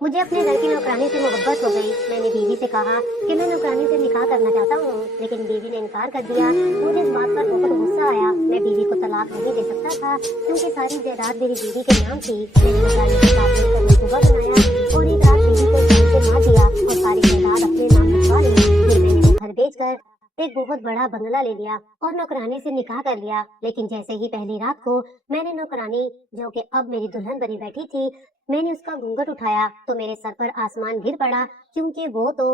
मुझे अपने घर की नौकरानी से मोहब्बत हो गई। मैंने बीवी से कहा कि मैं नौकरानी से निकाह करना चाहता हूँ, लेकिन बीवी ने इनकार कर दिया। मुझे इस बात पर बहुत गुस्सा आया। मैं बीवी को तलाक नहीं दे सकता था, क्योंकि सारी जायदाद मेरी बीवी के नाम थी। मैंने नौकरानी के साथ मिलकर मंसूबा बनाया और एक रात बीवी को जान से मार दिया और सारी जायदाद अपने नाम लिखवा ली। फिर मैंने वो घर बेचकर एक बहुत बड़ा बंगला ले लिया और नौकरानी से निकाह कर लिया। लेकिन जैसे ही पहली रात को मैंने नौकरानी, जो कि अब मेरी दुल्हन बनी बैठी थी, मैंने उसका घूंघट उठाया तो मेरे सर पर आसमान गिर पड़ा, क्योंकि वो तो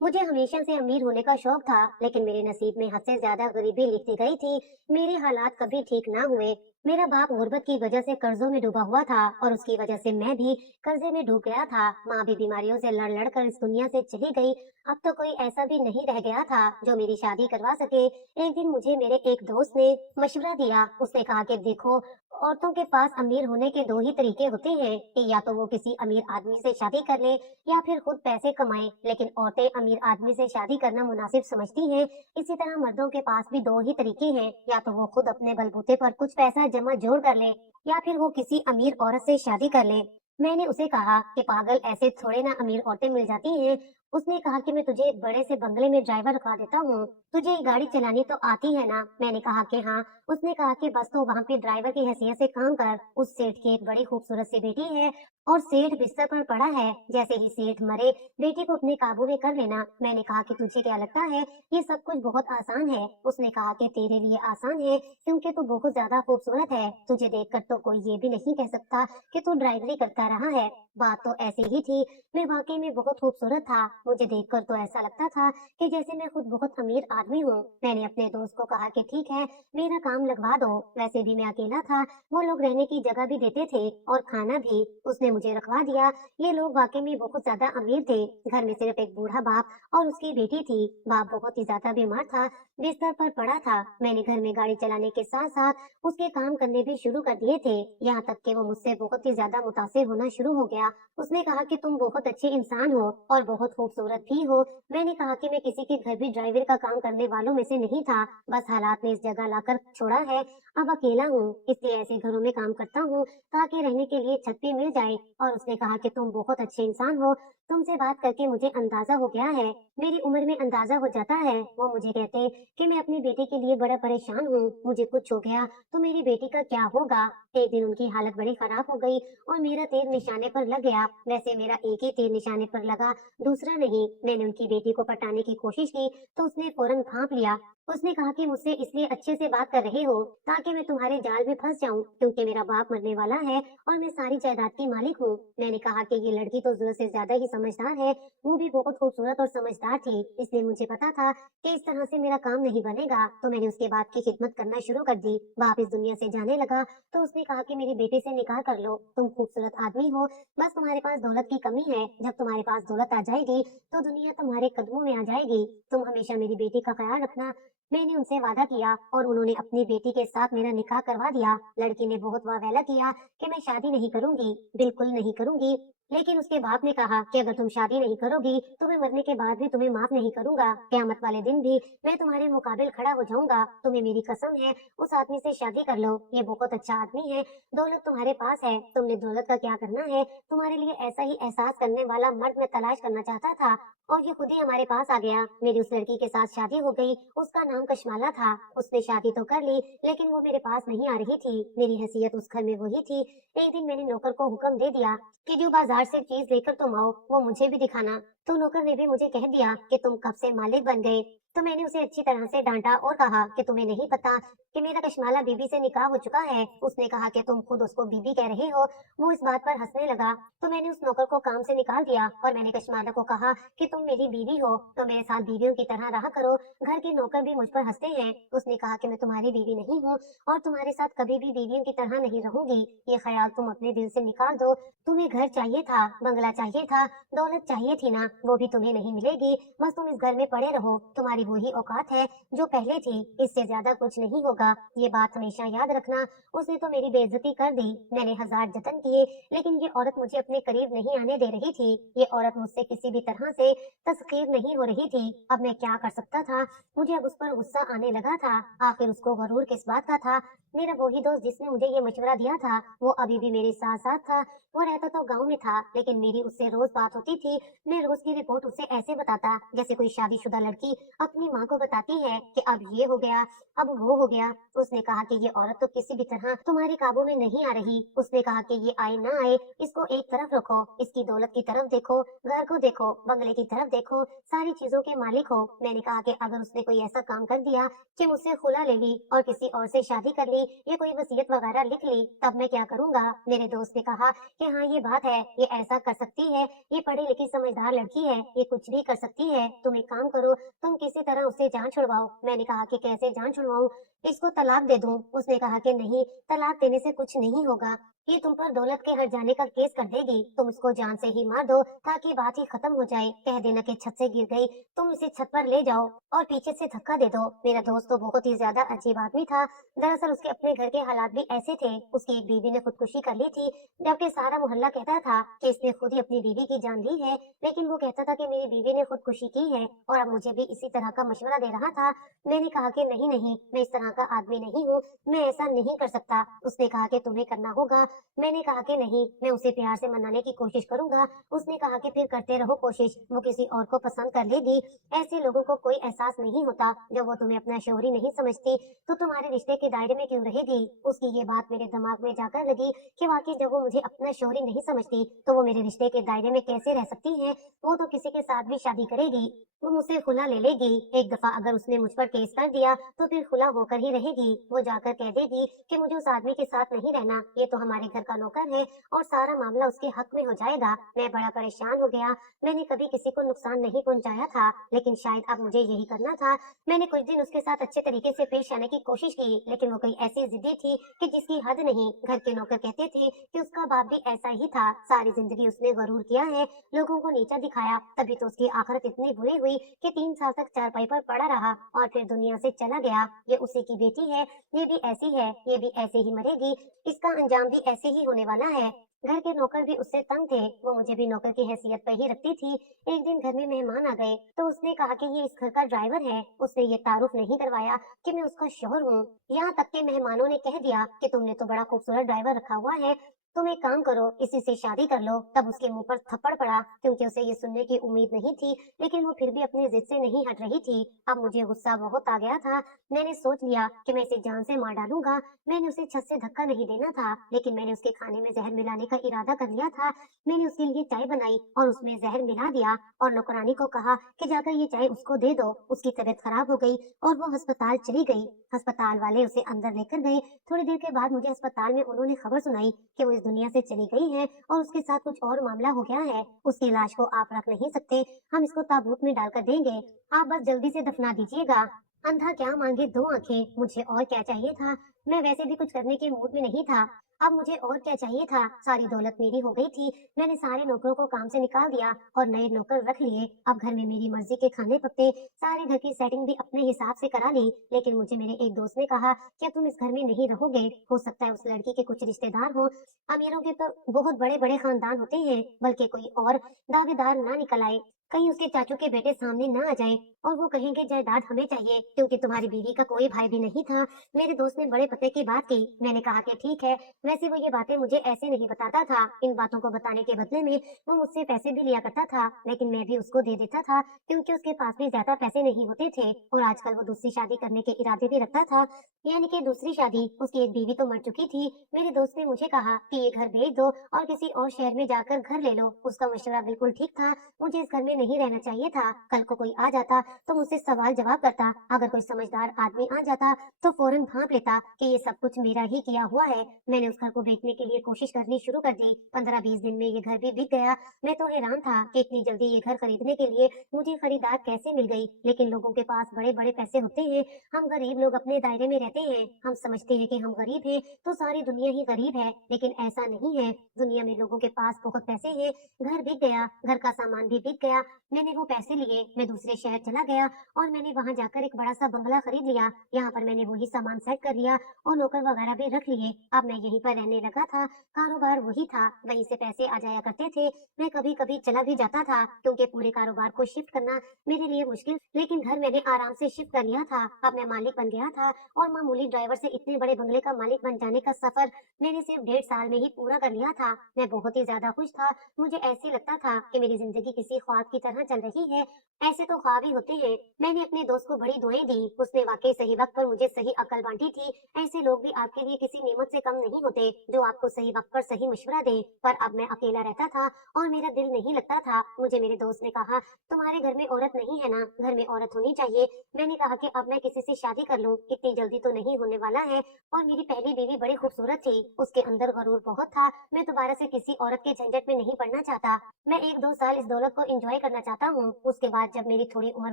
मुझे हमेशा से अमीर होने का शौक था, लेकिन मेरे नसीब में हद से ज्यादा गरीबी लिखी गई थी। मेरे हालात कभी ठीक ना हुए। मेरा बाप गुर्बत की वजह से कर्जों में डूबा हुआ था और उसकी वजह से मैं भी कर्जे में डूब गया था। माँ भी बीमारियों से लड़ लड़ कर इस दुनिया से चली गई। अब तो कोई ऐसा भी नहीं रह गया था जो मेरी शादी करवा सके। एक दिन मुझे मेरे एक दोस्त ने मशवरा दिया। उसने कहा कि देखो, औरतों के पास अमीर होने के दो ही तरीके होते हैं कि या तो वो किसी अमीर आदमी से शादी कर ले या फिर खुद पैसे कमाएं। लेकिन औरतें अमीर आदमी से शादी करना मुनासिब समझती हैं। इसी तरह मर्दों के पास भी दो ही तरीके हैं, या तो वो खुद अपने बलबूते पर कुछ पैसा जमा जोड़ कर ले या फिर वो किसी अमीर औरत से शादी कर ले। मैंने उसे कहा कि पागल, ऐसे थोड़े ना अमीर औरतें मिल जाती हैं। उसने कहा कि मैं तुझे एक बड़े से बंगले में ड्राइवर रखवा देता हूँ, तुझे गाड़ी चलानी तो आती है ना। मैंने कहा कि हाँ। उसने कहा कि बस तो वहाँ पे ड्राइवर की हैसियत से काम कर। उस सेठ की एक बड़ी खूबसूरत सी बेटी है और सेठ बिस्तर पर पड़ा है। जैसे ही सेठ मरे, बेटी को अपने काबू में कर लेना। मैंने कहा कि तुझे क्या लगता है ये सब कुछ बहुत आसान है? उसने कहा कि तेरे लिए आसान है, क्योंकि तू बहुत ज्यादा खूबसूरत है। तुझे देखकर तो कोई ये भी नहीं कह सकता कि तू ड्राइवरी करता रहा है। बात तो ऐसी ही थी। मैं वाकई में बहुत खूबसूरत था। मुझे देखकर तो ऐसा लगता था कि जैसे मैं खुद बहुत अमीर आदमी हूँ। मैंने अपने दोस्त को कहा कि ठीक है, मेरा काम लगवा दो। वैसे भी मैं अकेला था, वो लोग रहने की जगह भी देते थे और खाना भी। उसने मुझे रखवा दिया। ये लोग वाकई में बहुत ज्यादा अमीर थे। घर में सिर्फ एक बूढ़ा बाप और उसकी बेटी थी। बाप बहुत ही ज्यादा बीमार था, बिस्तर पर पड़ा था। मैंने घर में गाड़ी चलाने के साथ साथ उसके काम करने भी शुरू कर दिए थे, यहाँ तक कि वो मुझसे बहुत ही ज्यादा मुतासिर होना शुरू हो गया। उसने कहा कि तुम बहुत अच्छे इंसान हो और बहुत खूबसूरत भी हो। मैंने कहा कि मैं किसी के घर भी ड्राइवर का काम करने वालों में से नहीं था, बस हालात ने इस जगह लाकर छोड़ा है। अब अकेला हूँ, इसलिए ऐसे घरों में काम करता हूँ ताकि रहने के लिए छत भी मिल जाए। और उसने कहा कि तुम बहुत अच्छे इंसान हो, तुमसे बात करके मुझे अंदाजा हो गया है, मेरी उम्र में अंदाजा हो जाता है। वो मुझे कहते कि मैं अपनी बेटी के लिए बड़ा परेशान हूँ, मुझे कुछ हो गया तो मेरी बेटी का क्या होगा। एक दिन उनकी हालत बड़ी खराब हो गई और मेरा तीर निशाने पर लग गया। वैसे मेरा एक ही तीर निशाने पर लगा, दूसरा नहीं। मैंने उनकी बेटी को पटाने की कोशिश की तो उसने फौरन भांप लिया। उसने कहा कि मुझसे इसलिए अच्छे से बात कर रहे हो ताकि मैं तुम्हारे जाल में फंस जाऊं, क्योंकि मेरा बाप मरने वाला है और मैं सारी जायदाद की मालिक हूँ। मैंने कहा कि ये लड़की तो जरूरत से ज्यादा ही समझदार है। वो भी बहुत खूबसूरत और समझदार थी, इसलिए मुझे पता था कि इस तरह से मेरा काम नहीं बनेगा। तो मैंने उसके बाप की खिदमत करना शुरू कर दी। बाप इस दुनिया से जाने लगा तो उसने कहा कि मेरी बेटी से निकाह कर लो, तुम खूबसूरत आदमी हो, बस तुम्हारे पास दौलत की कमी है। जब तुम्हारे पास दौलत आ जाएगी तो दुनिया तुम्हारे कदमों में आ जाएगी। तुम हमेशा मेरी बेटी का ख्याल रखना। मैंने उनसे वादा किया और उन्होंने अपनी बेटी के साथ मेरा निकाह करवा दिया। लड़की ने बहुत वावेला किया कि मैं शादी नहीं करूंगी, बिल्कुल नहीं करूंगी। लेकिन उसके बाप ने कहा कि अगर तुम शादी नहीं करोगी तो मैं मरने के बाद भी तुम्हें माफ नहीं करूंगा। क़यामत वाले दिन भी मैं तुम्हारे मुकाबिल खड़ा हो जाऊंगा। तुम्हें मेरी कसम है, उस आदमी से शादी कर लो, ये बहुत अच्छा आदमी है। दौलत तुम्हारे पास है, तुमने दौलत का क्या करना है? तुम्हारे लिए ऐसा ही एहसास करने वाला मर्द मैं तलाश करना चाहता था और ये खुद ही हमारे पास आ गया। मेरी उस लड़की के साथ शादी हो गई। उसका नाम कशमाला था। उसने शादी तो कर ली, लेकिन वो मेरे पास नहीं आ रही थी। मेरी हैसियत उस घर में वही थी। एक दिन मैंने नौकर को हुक्म दे दिया कि जो बाजार से चीज लेकर तुम आओ वो मुझे भी दिखाना। तो नौकर ने भी मुझे कह दिया कि तुम कब से मालिक बन गए। तो मैंने उसे अच्छी तरह से डांटा और कहा कि तुम्हें नहीं पता कि मेरा कशमाला बीबी से निकाह हो चुका है। उसने कहा कि तुम खुद उसको बीबी कह रहे हो। वो इस बात पर हंसने लगा। तो मैंने उस नौकर को काम से निकाल दिया और मैंने कशमाला को कहा कि तुम मेरी बीवी हो तो मेरे साथ बीवियों की तरह रहा करो। घर के नौकर भी मुझ पर हंसते हैं। उसने कहा कि मैं तुम्हारी बीवी नहीं हूँ और तुम्हारे साथ कभी भी बीवियों की तरह नहीं रहूंगी। ये ख्याल तुम अपने दिल से निकाल दो। तुम्हें घर चाहिए था, बंगला चाहिए था, दौलत चाहिए थी ना, वो भी तुम्हें नहीं मिलेगी। बस तुम इस घर में पड़े रहो, तुम्हारी वही औकात है जो पहले थी, इससे ज्यादा कुछ नहीं होगा, ये बात हमेशा याद रखना। उसने तो मेरी बेइज्जती कर दी। मैंने हजार जतन किए, लेकिन ये औरत मुझे अपने करीब नहीं आने दे रही थी। ये औरत मुझसे किसी भी तरह से तस्कीर नहीं हो रही थी। अब मैं क्या कर सकता था? मुझे अब उस पर गुस्सा आने लगा था। आखिर उसको गरूर किस बात का था? मेरा वही दोस्त जिसने मुझे ये मशवरा दिया था, वो अभी भी मेरे साथ साथ था। वो रहता तो गांव में था, लेकिन मेरी उससे रोज बात होती थी। मैं रोज की रिपोर्ट उसे ऐसे बताता जैसे कोई शादीशुदा लड़की अपनी माँ को बताती है कि अब ये हो गया, अब वो हो गया। उसने कहा कि ये औरत तो किसी भी तरह तुम्हारे काबू में नहीं आ रही। उसने कहा कि ये आए ना आए, इसको एक तरफ रखो, इसकी दौलत की तरफ देखो, घर को देखो, बंगले की तरफ देखो, सारी चीजों के मालिक हो। मैंने कहा कि अगर उसने कोई ऐसा काम कर दिया कि मुझसे खुला ले ली और किसी और से शादी कर ली या कोई वसीयत वगैरह लिख ली, तब मैं क्या करूंगा? मेरे दोस्त ने कहा कि हाँ ये बात है, ये ऐसा कर सकती है, ये पढ़ी लिखी समझदार लड़की है, ये कुछ भी कर सकती है। तुम एक काम करो, तुम किसी तरह उससे जान छुड़वाओ। मैंने कहा कि कैसे जान छुड़वाऊं? इसको तलाक दे दूं? उसने कहा कि नहीं, तलाक देने से कुछ नहीं होगा, ये तुम पर दौलत के हट जाने का केस कर देगी। तुम इसको जान से ही मार दो ताकि बात ही खत्म हो जाए। कह देना कि छत से गिर गई, तुम इसे छत पर ले जाओ और पीछे से धक्का दे दो। मेरा दोस्त तो बहुत ही ज्यादा अजीब आदमी था। दरअसल उसके अपने घर के हालात भी ऐसे थे। उसकी एक बीवी ने खुदकुशी कर ली थी, जबकि सारा मोहल्ला कहता था कि इसने खुद ही अपनी बीवी की जान ली है। लेकिन वो कहता था कि मेरी बीवी ने खुदकुशी की है, और अब मुझे भी इसी तरह का मशवरा दे रहा था। मैंने कहा कि नहीं नहीं, मैं इस तरह का आदमी नहीं हूँ, मैं ऐसा नहीं कर सकता। उसने कहा कि तुम्हें करना होगा। मैंने कहा कि नहीं, मैं उसे प्यार से मनाने की कोशिश करूंगा। उसने कहा कि फिर करते रहो कोशिश, वो किसी और को पसंद कर लेगी। ऐसे लोगों को कोई एहसास नहीं होता। जब वो तुम्हें अपना शौहरी नहीं समझती तो तुम्हारे रिश्ते के दायरे में क्यों रहेगी? उसकी ये बात मेरे दिमाग में जाकर लगी कि वाकई जब वो मुझे अपना शौहरी नहीं समझती तो वो मेरे रिश्ते के दायरे में कैसे रह सकती है? वो तो किसी के साथ भी शादी करेगी, वो मुझसे खुला ले लेगी। एक दफा अगर उसने मुझ पर केस कर दिया तो फिर खुला होकर ही रहेगी। वो जाकर कह देगी कि मुझे उस आदमी के साथ नहीं रहना, ये तो हमारे घर का नौकर है, और सारा मामला उसके हक में हो जाएगा। मैं बड़ा परेशान हो गया। मैंने कभी किसी को नुकसान नहीं पहुंचाया था, लेकिन शायद अब मुझे यही करना था। मैंने कुछ दिन उसके साथ अच्छे तरीके से पेश आने की कोशिश की, लेकिन वो कोई ऐसी जिद्दी थी कि जिसकी हद नहीं। घर के नौकर कहते थे कि उसका बाप भी ऐसा ही था। सारी जिंदगी उसने गरूर किया है, लोगों को नीचा दिखाया, तभी तो उसकी आखिरत इतनी बुरी हुई कि 3 साल तक चारपाई पर पड़ा रहा और फिर दुनिया से चला गया। ये उसी की बेटी है, ये भी ऐसी है, ये भी ऐसे ही मरेगी, इसका अंजाम भी ऐसे ही होने वाला है। घर के नौकर भी उससे तंग थे, वो मुझे भी नौकर की हैसियत पर ही रखती थी। एक दिन घर में मेहमान आ गए तो उसने कहा कि ये इस घर का ड्राइवर है। उसने ये तारुफ नहीं करवाया कि मैं उसका शौहर हूँ। यहाँ तक के मेहमानों ने कह दिया कि तुमने तो बड़ा खूबसूरत ड्राइवर रखा हुआ है, तुम एक काम करो, इसी से शादी कर लो। तब उसके मुंह पर थप्पड़ पड़ा, क्योंकि उसे ये सुनने की उम्मीद नहीं थी, लेकिन वो फिर भी अपनी जिद से नहीं हट रही थी। अब मुझे गुस्सा बहुत आ गया था। मैंने सोच लिया कि मैं इसे जान से मार डालूंगा। मैंने उसे छत से धक्का नहीं देना था, लेकिन मैंने उसके खाने में जहर मिलाने का इरादा कर लिया था। मैंने उसके लिए चाय बनाई और उसमें जहर मिला दिया और नौकरानी को कहा कि जाकर ये चाय उसको दे दो। उसकी तबीयत खराब हो गई और वो अस्पताल चली गई। अस्पताल वाले उसे अंदर लेकर गए। थोड़ी देर के बाद मुझे अस्पताल में उन्होंने खबर सुनाई कि वो इस दुनिया से चली गई है और उसके साथ कुछ और मामला हो गया है। उसकी लाश को आप रख नहीं सकते, हम इसको ताबूत में डालकर देंगे, आप बस जल्दी से दफना दीजिएगा। अंधा क्या मांगे दो आंखें, मुझे और क्या चाहिए था? मैं वैसे भी कुछ करने के मूड में नहीं था। अब मुझे और क्या चाहिए था? सारी दौलत मेरी हो गई थी। मैंने सारे नौकरों को काम से निकाल दिया और नए नौकर रख लिए। अब घर में मेरी मर्जी के खाने पकते, सारे घर की सेटिंग भी अपने हिसाब से करा ली। लेकिन मुझे मेरे एक दोस्त ने कहा कि अब तुम इस घर में नहीं रहोगे, हो सकता है उस लड़की के कुछ रिश्तेदार हो। अमीरों के तो बहुत बड़े बड़े खानदान होते हैं, बल्कि कोई और दावेदार ना निकल आए, कहीं उसके चाचू के बेटे सामने ना आ जाए और वो कहेंगे जायदाद हमें चाहिए, क्योंकि तुम्हारी बीवी का कोई भाई भी नहीं था। मेरे दोस्त ने बड़े पते की बात की। मैंने कहा कि ठीक है, वैसे वो ये बातें मुझे ऐसे नहीं बताता था। इन बातों को बताने के बदले में वो मुझसे पैसे भी लिया करता था, लेकिन मैं भी उसको दे देता था, क्योंकि उसके पास भी ज्यादा पैसे नहीं होते थे और आजकल वो दूसरी शादी करने के इरादे भी रखता था। यानी कि दूसरी शादी, उसकी एक बीवी तो मर चुकी थी। मेरे दोस्त ने मुझे कहा कि ये घर बेच दो और किसी और शहर में जाकर घर ले लो। उसका मशवरा बिल्कुल ठीक था। मुझे इस घर में नहीं रहना चाहिए था। कल को कोई आ जाता तो मुझसे सवाल जवाब करता, अगर कोई समझदार आदमी आ जाता तो फौरन भांप लेता कि ये सब कुछ मेरा ही किया हुआ है। मैंने उस घर को बेचने के लिए कोशिश करनी शुरू कर दी। 15-20 दिन में ये घर भी बिक गया। मैं तो हैरान था कि इतनी जल्दी ये घर खरीदने के लिए मुझे खरीदार कैसे मिल गई। लेकिन लोगों के पास बड़े बड़े पैसे होते हैं, हम गरीब लोग अपने दायरे में रहते हैं। हम समझते हैं कि हम गरीब हैं तो सारी दुनिया ही गरीब है, लेकिन ऐसा नहीं है। दुनिया में लोगों के पास बहुत पैसे हैं। घर बिक गया, घर का सामान भी बिक गया। मैंने वो पैसे लिए, मैं दूसरे शहर चला गया और मैंने वहां जाकर एक बड़ा सा बंगला खरीद लिया। यहाँ पर मैंने वही सामान सेट कर लिया और नौकर वगैरह भी रख लिए। अब मैं यहीं पर रहने लगा था, कारोबार वही था, वहीं से पैसे आ जाया करते थे। मैं कभी कभी चला भी जाता था क्योंकि पूरे कारोबार को शिफ्ट करना मेरे लिए मुश्किल, लेकिन घर मैंने आराम से शिफ्ट कर लिया था। अब मैं मालिक बन गया था और मामूली ड्राइवर से इतने बड़े बंगले का मालिक बन जाने का सफर मैंने सिर्फ 1.5 साल में ही पूरा कर लिया था। मैं बहुत ही ज्यादा खुश था। मुझे ऐसे लगता था कि मेरी जिंदगी किसी ख्वाब की तरह चल रही है। ऐसे तो ख्वाब ही होते हैं। मैंने अपने दोस्त को बड़ी दुआएं दी, उसने वाकई सही वक्त पर मुझे सही अकल बांटी थी। ऐसे लोग भी आपके लिए किसी नेमत से कम नहीं होते जो आपको सही वक्त पर सही मशवरा दे। पर अब मैं अकेला रहता था और मेरा दिल नहीं लगता था। मुझे मेरे दोस्त ने कहा, तुम्हारे घर में औरत नहीं है ना, घर में औरत होनी चाहिए। मैंने कहा कि अब मैं किसी से शादी कर लूं, इतनी जल्दी तो नहीं होने वाला है। और मेरी पहली बीवी बड़ी खूबसूरत थी, उसके अंदर गरूर बहुत था। मैं दोबारा से किसी औरत के झंझट में नहीं पड़ना चाहता। मैं 1-2 साल इस दौलत को एंजॉय करना चाहता हूँ। उसके बाद जब मेरी थोड़ी उम्र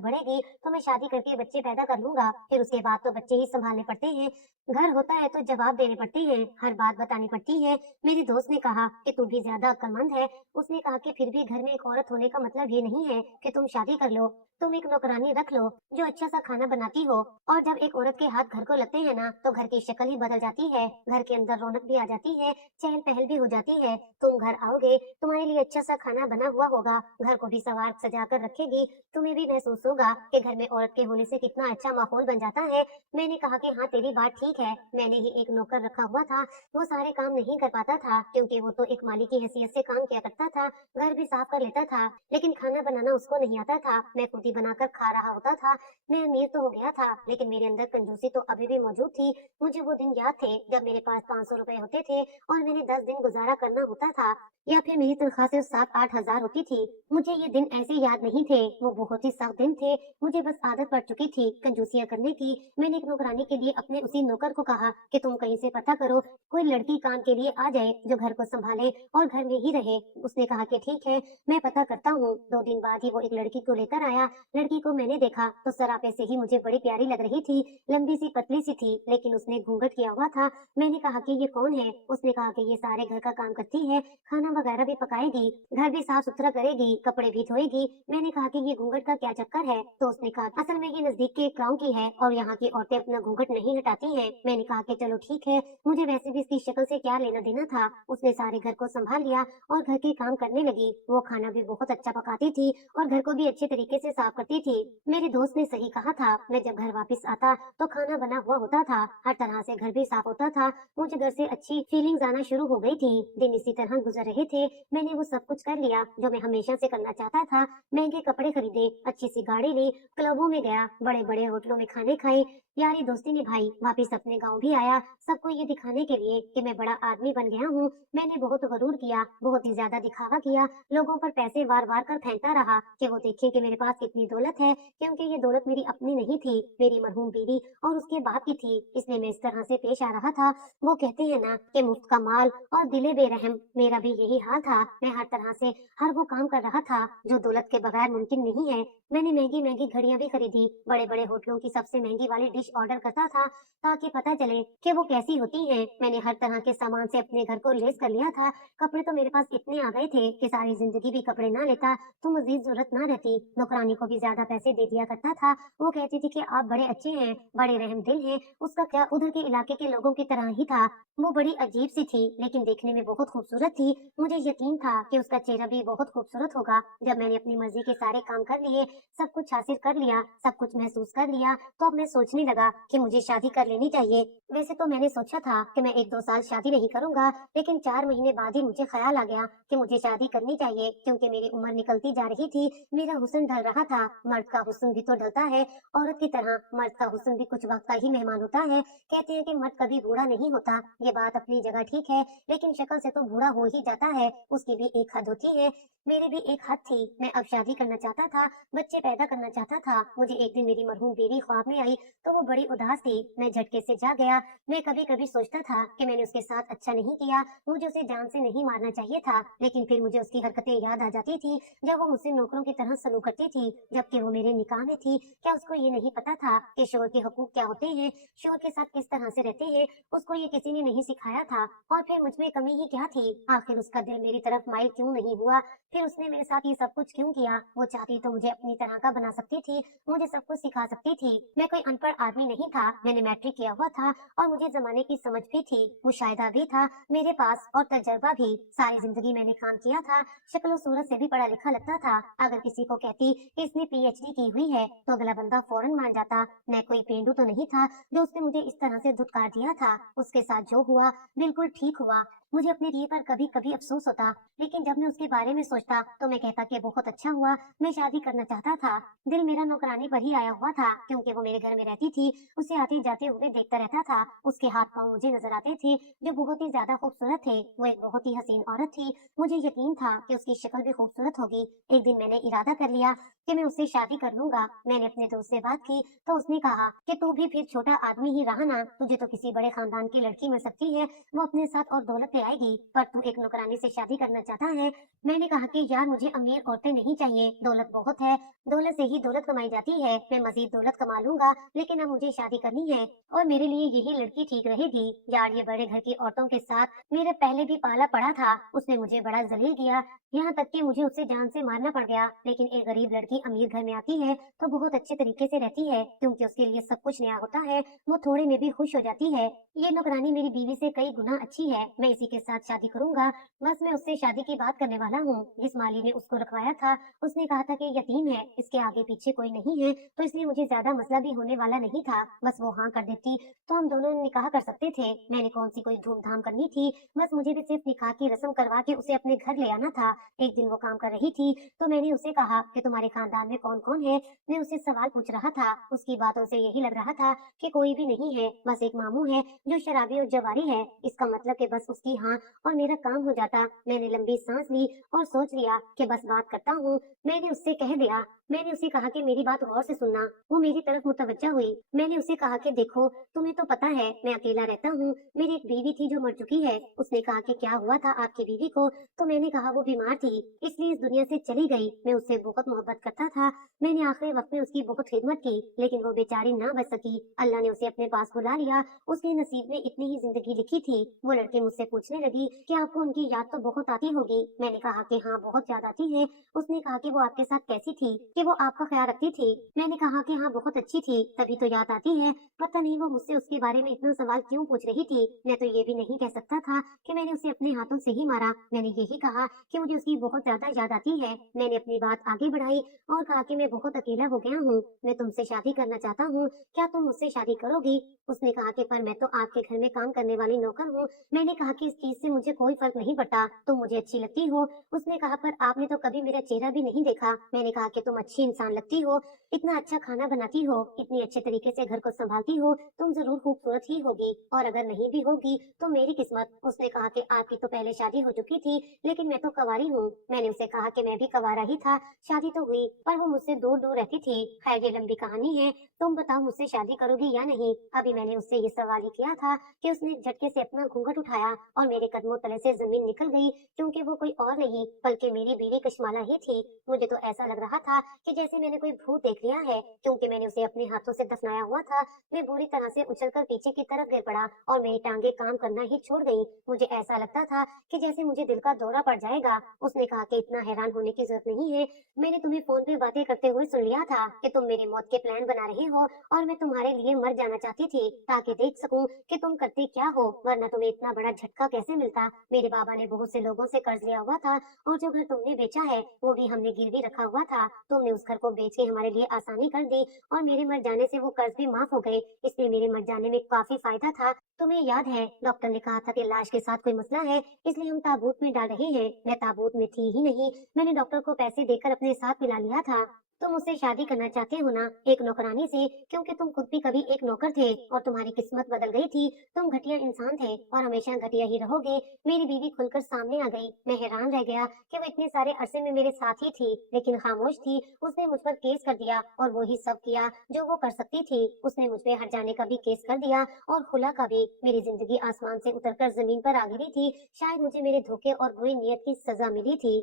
बढ़ेगी तो मैं शादी करके बच्चे पैदा कर लूंगा। फिर उसके बाद तो बच्चे ही संभालने पड़ते हैं। घर होता है तो जवाब देने पड़ते हैं, हर बात बतानी पड़ती है। मेरे दोस्त ने कहा कि तू भी ज्यादा अक्लमंद है। उसने कहा कि फिर भी घर में एक औरत होने का मतलब ये नहीं है कि तुम शादी कर लो। तुम एक नौकरानी रख लो जो अच्छा सा खाना बनाती हो। और जब एक औरत के हाथ घर को लगते हैं ना तो घर की शक्ल ही बदल जाती है। घर के अंदर रौनक भी आ जाती है, चहल पहल भी हो जाती है। तुम घर आओगे, तुम्हारे लिए अच्छा सा खाना बना हुआ होगा, घर को भी सवार सजा कर रखेगी। तुम्हें भी महसूस होगा कि घर में औरत के होने से कितना अच्छा माहौल बन जाता है। मैंने कहा कि हाँ तेरी बात ठीक है। मैंने ही एक नौकर रखा हुआ था, वो सारे काम नहीं कर पाता था क्योंकि वो तो एक माली की हैसियत से काम किया करता था। घर भी साफ कर लेता था, लेकिन खाना बनाना उसको नहीं आता था। मैं खुद ही बनाकर खा रहा होता था। मैं अमीर तो हो गया था, लेकिन मेरे अंदर कंजूसी तो अभी भी मौजूद थी। मुझे वो दिन याद थे जब मेरे पास 500 रुपए होते थे और मैंने 10 दिन गुजारा करना होता था, या फिर मेरी तनख्वाह सिर्फ 7-8 हजार होती थी। मुझे ये दिन ऐसे याद नहीं थे, वो बहुत ही सख्त दिन थे। मुझे बस आदत पड़ चुकी थी कंजूसियां करने की। मैंने एक नौकरानी के लिए अपने उसी नौकर को कहा कि तुम कहीं से पता करो, कोई लड़की काम के लिए आ जाए जो घर को संभाले और घर में ही रहे। उसने कहा कि ठीक है, मैं पता करता हूँ। 2 दिन बाद ही वो एक लड़की को लेकर आया। लड़की को मैंने देखा तो सरापे से ही मुझे बड़ी प्यारी लग रही थी। लंबी सी पतली सी थी, लेकिन उसने घूंघट किया हुआ था। मैंने कहा कि ये कौन है? उसने कहा कि ये सारे घर का काम करती है, खाना वगैरह भी पकाएगी, घर भी साफ सुथरा करेगी, कपड़े भी धोएगी। मैंने कहा कि ये घूंघट का क्या चक्कर है? तो उसने कहा असल में ये नजदीक के एक गाँव की है और यहाँ की औरतें अपना घूंघट नहीं हटाती हैं। मैंने कहा कि चलो ठीक है, मुझे वैसे भी इसकी शक्ल से क्या लेना देना था। उसने सारे घर को संभाल लिया और घर के काम करने लगी। वो खाना भी बहुत अच्छा पकाती थी और घर को भी अच्छे तरीके से साफ करती थी। मेरे दोस्त ने सही कहा था, मैं जब घर वापस आता तो खाना बना हुआ होता था, हर तरह से घर भी साफ होता था। मुझे घर से अच्छी फीलिंग्स आना शुरू हो गई थी। दिन इसी तरह गुजर रहे थे। मैंने वो सब कुछ कर लिया जो मैं हमेशा से करना चाहता था। महंगे कपड़े खरीदे, अच्छी सी गाड़ी ली, क्लबों में गया, बड़े बड़े होटलों में खाने खाए, यारी दोस्ती निभाई, वापिस अपने गांव भी आया, सबको ये दिखाने के लिए कि मैं बड़ा आदमी बन गया हूँ। मैंने बहुत गरूर किया, बहुत ही ज्यादा दिखावा किया, लोगों पर पैसे वार वार कर फेंकता रहा कि वो देखें कि मेरे पास कितनी दौलत है, क्योंकि ये दौलत मेरी अपनी नहीं थी, मेरी मरहूम बीवी और उसके बाप की थी, इसलिए मैं इस तरह से पेश आ रहा था। वो कहते हैं ना कि मुफ्त का माल और दिले बेरहम, मेरा भी यही हाल था। मैं हर तरह से हर वो काम कर रहा था जो दौलत के बगैर मुमकिन नहीं है। मैंने महंगी महंगी घड़ियां भी खरीदी, बड़े बड़े होटलों की सबसे महंगी वाली डिश ऑर्डर करता था ताकि पता चले कि वो कैसी होती हैं। मैंने हर तरह के सामान से अपने घर को लेस कर लिया था। कपड़े तो मेरे पास इतने आ गए थे कि सारी जिंदगी भी कपड़े ना लेता तो मजीद जरूरत ना रहती। नौकरानी को भी ज्यादा पैसे दे दिया करता था। वो कहती थी कि आप बड़े अच्छे हैं, बड़े रहम दिल हैं। उसका क्या उधर के इलाके के लोगों की तरह ही था। वो बड़ी अजीब सी थी लेकिन देखने में बहुत खूबसूरत थी। मुझे यकीन था कि उसका चेहरा भी बहुत खूबसूरत होगा। जब मैंने अपनी मर्जी के सारे काम कर लिए, सब कुछ हासिल कर लिया, सब कुछ महसूस कर लिया, तो अब मैं सोचने लगा कि मुझे शादी कर लेनी चाहिए। वैसे तो मैंने सोचा था कि मैं 1-2 साल शादी नहीं करूंगा, लेकिन 4 महीने बाद ही मुझे ख्याल आ गया कि मुझे शादी करनी चाहिए, क्योंकि मेरी उम्र निकलती जा रही थी, मेरा हुस्न ढल रहा था। मर्द का हुस्न भी तो ढलता है, औरत की तरह मर्द का हुस्न भी कुछ वक्त का ही मेहमान होता है। कहते हैं कि मर्द कभी बूढ़ा नहीं होता, ये बात अपनी जगह ठीक है, लेकिन शक्ल से तो बूढ़ा हो ही जाता है, उसकी भी एक हद होती है। मेरी भी एक हद थी। मैं अब शादी करना चाहता था, बच्चे पैदा करना चाहता था। मुझे एक दिन मेरी मरहूम बीवी ख्वाब में आई तो वो बड़ी उदास थी। मैं झटके से से जा गया। मैं कभी कभी सोचता था कि मैंने उसके साथ अच्छा नहीं किया, मुझे उसे जान से नहीं मारना चाहिए था, लेकिन फिर मुझे उसकी हरकतें याद आ जाती थी जब वो मुझसे नौकरों की तरह सलूक करती थी, जबकि वो मेरे निकाह में थी। क्या उसको ये नहीं पता था कि शोहर के हकूक क्या होते हैं, शोहर के साथ किस तरह से रहते हैं? उसको ये किसी ने नहीं सिखाया था। और फिर मुझ में कमी ही क्या थी? आखिर उसका दिल मेरी तरफ माइल क्यों नहीं हुआ? फिर उसने मेरे साथ ये सब कुछ क्यों किया? वो चाहती तो मुझे अपनी तरह का बना सकती थी, मुझे सब कुछ सिखा सकती थी। मैं कोई अनपढ़ आदमी नहीं था, मैंने मैट्रिक किया हुआ था और मुझे जमाने की समझ भी थी, मुशाहिदा भी था मेरे पास और तजर्बा भी। सारी जिंदगी मैंने काम किया था, शक्ल सूरत से भी पढ़ा लिखा लगता था। अगर किसी को कहती कि इसने पीएचडी की हुई है तो अगला बंदा फौरन मान जाता। मैं कोई पेंडू तो नहीं था जो उसने मुझे इस तरह से धुतकार दिया था। उसके साथ जो हुआ बिल्कुल ठीक हुआ। मुझे अपने दिए पर कभी कभी अफसोस होता, लेकिन जब मैं उसके बारे में सोचता तो मैं कहता कि बहुत अच्छा हुआ, मैं शादी करना चाहता था। दिल मेरा नौकरानी पर ही आया हुआ था, क्योंकि वो मेरे घर में रहती थी, उसे आते जाते हुए देखता रहता था। उसके हाथ पांव मुझे नजर आते थे जो बहुत ही ज्यादा खूबसूरत थे। वो एक बहुत ही हसीन औरत थी, मुझे यकीन था कि उसकी शक्ल भी खूबसूरत होगी। एक दिन मैंने इरादा कर लिया कि मैं उससे शादी कर लूंगा। मैंने अपने दोस्त से बात की तो उसने कहा कि तू भी फिर छोटा आदमी ही रहा ना, तुझे तो किसी बड़े खानदान की लड़की मिल सकती है, वो अपने साथ और दौलत ले आएगी, पर तू एक नौकरानी से शादी करना चाहता है। मैंने कहा कि यार मुझे अमीर औरतें नहीं चाहिए, दौलत बहुत है, दौलत से ही दौलत कमाई जाती है, मैं मजीद दौलत कमा लूंगा, लेकिन अब मुझे शादी करनी है और मेरे लिए यही लड़की ठीक रहेगी। यार ये बड़े घर की औरतों के साथ मेरे पहले भी पाला पड़ा था, उसने मुझे बड़ा जलील किया, यहाँ तक कि मुझे उससे जान से मारना पड़ गया। लेकिन एक गरीब लड़की अमीर घर में आती है तो बहुत अच्छे तरीके से रहती है, क्योंकि उसके लिए सब कुछ नया होता है, वो थोड़े में भी खुश हो जाती है। ये नौकरानी मेरी बीवी से कई गुना अच्छी है, मैं इसी के साथ शादी करूंगा। बस मैं उससे शादी की बात करने वाला हूँ। जिस माली ने उसको रखवाया था उसने कहा था कि यतीम है, इसके आगे पीछे कोई नहीं है, तो इसलिए मुझे ज्यादा मसला भी होने वाला नहीं था। बस वो हाँ कर देती तो हम दोनों निकाह कर सकते थे। मैंने कौन सी कोई धूमधाम करनी थी, बस मुझे भी सिर्फ निकाह की रस्म करवा के उसे अपने घर ले आना था। एक दिन वो काम कर रही थी तो मैंने उसे कहा कि तुम्हारे खानदान में कौन कौन है। मैं उससे सवाल पूछ रहा था, उसकी बातों से यही लग रहा था कि कोई भी नहीं है, बस एक मामू है जो शराबी और जवारी है। इसका मतलब कि बस उसकी हाँ और मेरा काम हो जाता। मैंने लंबी सांस ली और सोच लिया कि बस बात करता हूँ। मैंने उससे कह दिया, मैंने उसे कहा कि मेरी बात गौर से सुनना। वो मेरी तरफ मुतवज्जा हुई। मैंने उसे कहा कि देखो तुम्हें तो पता है मैं अकेला रहता हूँ, मेरी एक बीवी थी जो मर चुकी है। उसने कहा कि क्या हुआ था आपकी बीवी को? तो मैंने कहा वो बीमार थी, इसलिए इस दुनिया से चली गई। मैं उससे बहुत मोहब्बत करता था, मैंने आखिरी वक्त में उसकी बहुत खिदमत की, लेकिन वो बेचारी ना बच सकी। अल्लाह ने उसे अपने पास बुला लिया, उसके नसीब में इतनी ही जिंदगी लिखी थी। वो लड़की मुझसे पूछने लगी कि आपको उनकी याद तो बहुत आती होगी। मैंने कहा कि हाँ बहुत याद आती है। उसने कहा कि वो आपके साथ कैसी थी, कि वो आपका ख्याल रखती थी। मैंने कहा कि हाँ बहुत अच्छी थी, तभी तो याद आती है। पता नहीं वो मुझसे उसके बारे में इतना सवाल क्यों पूछ रही थी। मैं तो ये भी नहीं कह सकता था कि मैंने उसे अपने हाथों से ही मारा। मैंने यही कहा कि मुझे उसकी बहुत ज्यादा याद आती है। मैंने अपनी बात आगे बढ़ाई और कहा कि मैं बहुत अकेला हो गया हूँ, मैं तुमसे शादी करना चाहता हूँ, क्या तुम मुझसे शादी करोगी? उसने कहा कि पर मैं तो आपके घर में काम करने वाली नौकर हूँ। मैंने कहा कि इस चीज से मुझे कोई फर्क नहीं पड़ता, तुम मुझे अच्छी लगती हो। उसने कहा पर आपने तो कभी मेरा चेहरा भी नहीं देखा। मैंने कहा कि तुम अच्छी इंसान लगती हो, इतना अच्छा खाना बनाती हो, इतनी अच्छे तरीके से घर को संभालती हो, तुम जरूर खूबसूरत ही होगी, और अगर नहीं भी होगी तो मेरी किस्मत। उसने कहा कि आपकी तो पहले शादी हो चुकी थी, लेकिन मैं तो कवारी हूँ। मैंने उसे कहा कि मैं भी कवारा ही था, शादी तो हुई पर वो मुझसे दूर दूर रहती थी। खैर ये लंबी कहानी है, तुम बताओ मुझसे शादी करोगी या नहीं? अभी मैंने उससे ये सवाल ही किया था कि उसने झटके से अपना घूंघट उठाया और मेरे कदमों तले से जमीन निकल गई, क्योंकि वो कोई और नहीं बल्कि मेरी बीवी कशमाला ही थी। मुझे तो ऐसा लग रहा था कि जैसे मैंने कोई भूत देख लिया है, क्योंकि मैंने उसे अपने हाथों से दफनाया हुआ था। मैं बुरी तरह से उछलकर पीछे की तरफ गिर पड़ा और मेरी टांगे काम करना ही छोड़ गई। मुझे ऐसा लगता था कि जैसे मुझे दिल का दौरा पड़ जाएगा। उसने कहा कि इतना हैरान होने की जरूरत नहीं है, मैंने तुम्हें फोन पे बातें करते हुए सुन लिया था कि तुम मेरी मौत के प्लान बना रहे हो, और मैं तुम्हारे लिए मर जाना चाहती थी ताकि देख सकूं कि तुम करते क्या हो, वरना तुम्हें इतना बड़ा झटका कैसे मिलता। मेरे बाबा ने बहुत से लोगों से कर्ज लिया हुआ था, और जो घर तुमने बेचा है वो भी हमने गिरवी रखा हुआ था। तुमने उस घर को बेच के हमारे लिए आसानी कर दी, और मेरे मर जाने से वो कर्ज भी माफ हो गए, इसलिए मेरे मर जाने में काफी फायदा था। तुम्हें याद है डॉक्टर ने कहा था कि लाश के साथ कोई मसला है, इसलिए हम ताबूत में डाल रहे हैं। मैं ताबूत में थी ही नहीं, मैंने डॉक्टर को पैसे देकर अपने साथ मिला लिया था। तुम मुझसे शादी करना चाहते हो ना, एक नौकरानी से, क्योंकि तुम खुद भी कभी एक नौकर थे और तुम्हारी किस्मत बदल गई थी। तुम घटिया इंसान थे और हमेशा घटिया ही रहोगे। मेरी बीवी खुलकर सामने आ गई। मैं हैरान रह गया कि वो इतने सारे अरसे में मेरे साथ ही थी, लेकिन खामोश थी। उसने मुझ पर केस कर दिया और वो ही सब किया जो वो कर सकती थी। उसने मुझ पे हट जाने का भी केस कर दिया और खुला का भी। मेरी जिंदगी आसमान से उतरकर जमीन पर आ गिरी थी। शायद मुझे मेरे धोखे और बुरी नीयत की सजा मिली थी।